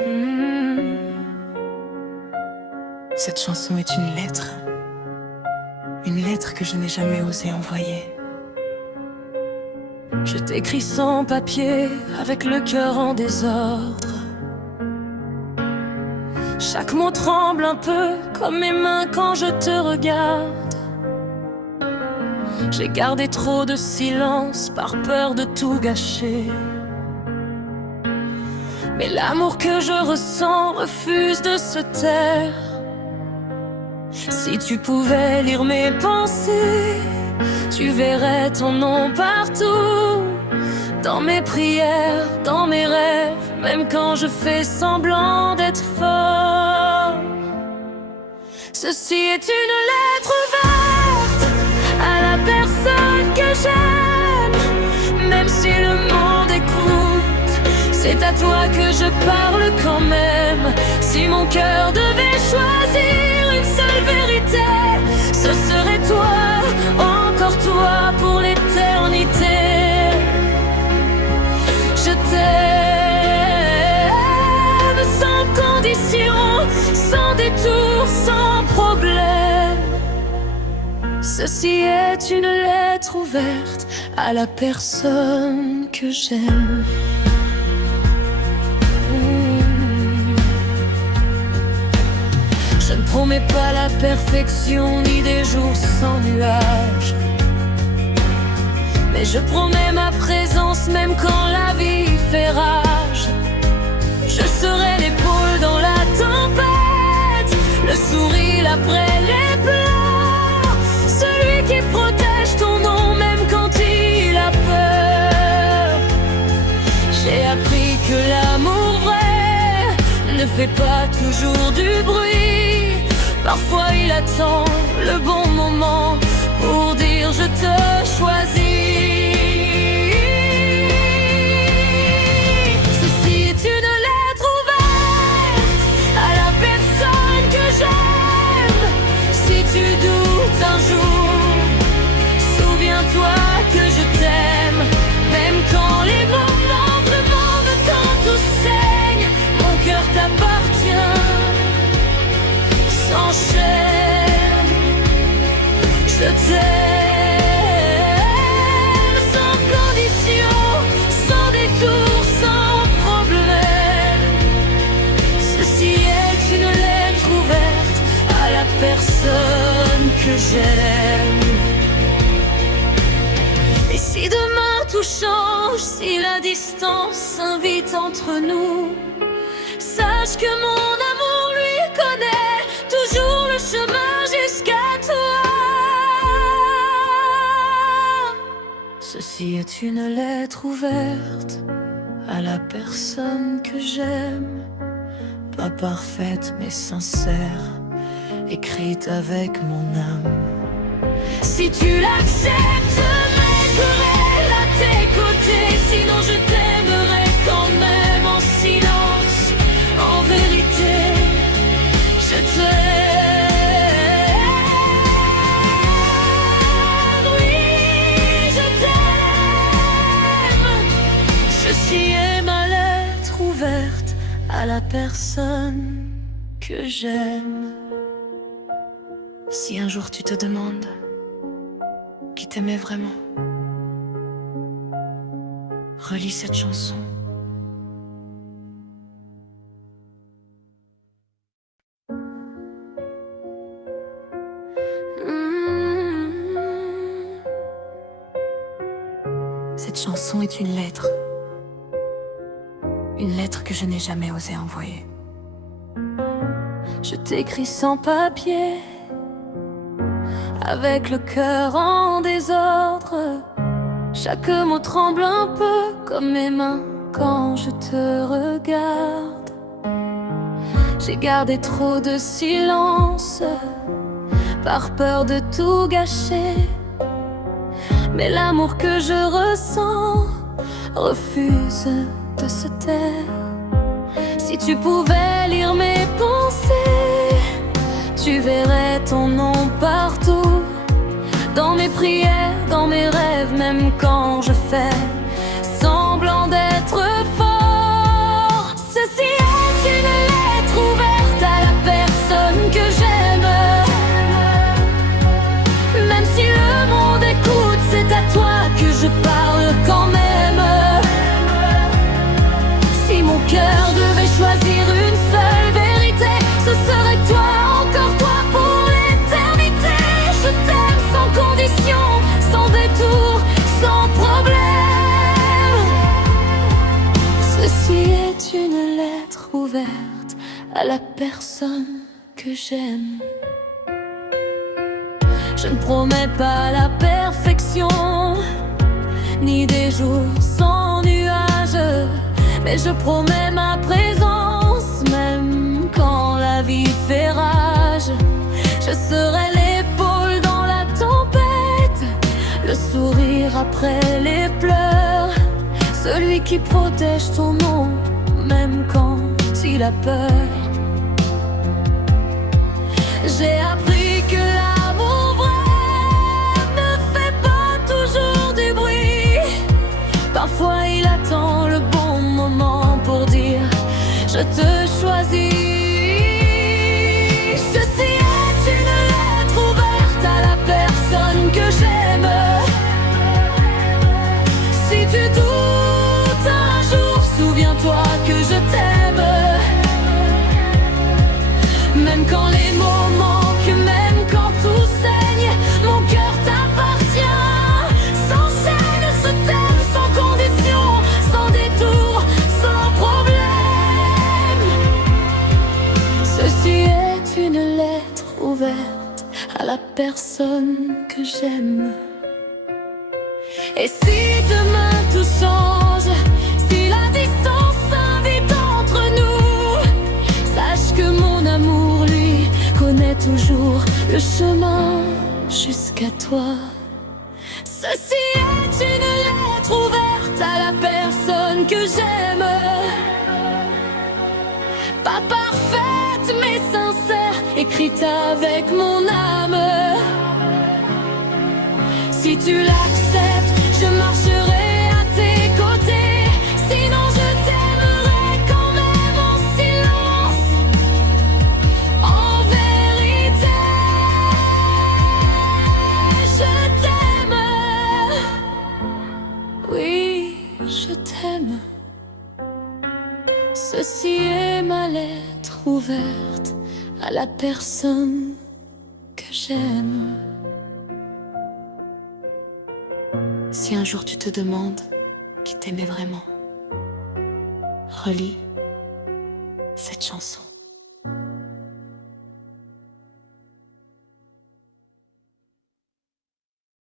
Hmm. Cette chanson est une lettre que je n'ai jamais osé envoyer. Je t'écris sans papier, avec le cœur en désordre. Chaque mot tremble un peu, comme mes mains quand je te regarde. J'ai gardé trop de silence, par peur de tout gâcher. Mais l'amour que je ressens refuse de se taire. Si tu pouvais lire mes pensées, tu verrais ton nom partout. Dans mes prières, dans mes rêves, même quand je fais semblant d'être fort. Ceci est une lettre ouverte à la personne que j'aime. Même si le monde écoute, c'est à toi que je parle quand même. Si mon cœur devait choisir une seule vérité, ce serait toi, encore toi pour l'éternité. Je t'aime sans condition, sans détour, sans problème. Ceci est une lettre ouverte à la personne que j'aime. Je ne promets pas la perfection ni des jours sans nuages, mais je promets ma présence même quand la vie fait rage. Je serai l'épaule dans la tempête, le sourire après les pleurs, celui qui protège ton nom même quand il a peur. J'ai appris que l'amour vrai ne fait pas toujours du bruit. Parfois il attend le bon moment pour dire je te choisis. Ceci est une lettre ouverte à la personne que j'aime. Si tu doutes un jour, souviens-toi que je t'aime. Même quand les moments vraiment quand tout saigne, mon cœur t'appartient. Sans chaîne, je t'aime sans condition, sans détour, sans problème. Ceci est une lettre ouverte à la personne que j'aime. Et si demain tout change, si la distance s'invite entre nous, sache que mon amour lui connaît toujours le chemin jusqu'à toi. Ceci est une lettre ouverte à la personne que j'aime. Pas parfaite mais sincère, écrite avec mon âme. Si tu l'acceptes, mes querelles à tes côtés. Sinon je t'aimerai quand même en silence, en vérité. Je t'aime, oui, je t'aime. Ceci est ma lettre ouverte à la personne que j'aime. Si un jour tu te demandes qui t'aimait vraiment, relis cette chanson. Cette chanson est une lettre que je n'ai jamais osé envoyer. Je t'écris sans papier, avec le cœur en désordre. Chaque mot tremble un peu comme mes mains quand je te regarde. J'ai gardé trop de silence, par peur de tout gâcher. Mais l'amour que je ressens refuse de se taire. Si tu pouvais lire mes pensées, tu verrais ton nom partout. Dans mes prières, dans mes rêves, même quand je fais semblant d'être fort. Ceci est ouverte à la personne que j'aime. Je ne promets pas la perfection, ni des jours sans nuages, mais je promets ma présence, même quand la vie fait rage. Je serai l'épaule dans la tempête, le sourire après les pleurs, celui qui protège ton nom, même quand il a peur. J'ai appris que l'amour vrai ne fait pas toujours du bruit. Parfois il attend le bon moment pour dire je te choisis. Ceci est une lettre ouverte à la personne que j'aime. Si tu doutes un jour, souviens-toi que je t'aime. Même quand les mots manquent, même quand tout saigne, mon cœur t'appartient. Sans chaîne, je t'aime sans condition, sans détour, sans problème. Ceci est une lettre ouverte à la personne que j'aime. Et si demain tout change, si la distance s'invite entre nous, sache que mon amour, lui, connaît toujours le chemin jusqu'à toi. Ceci est une lettre ouverte à la personne que j'aime. Pas parfaite mais sincère, écrite avec mon âme. Si tu l'acceptes, je marcherai à tes côtés. Sinon je t'aimerai quand même en silence. En vérité, je t'aime. Oui, je t'aime. Ceci est ma lettre ouverte à la personne que j'aime. Si un jour tu te demandes qui t'aimait vraiment, relis cette chanson.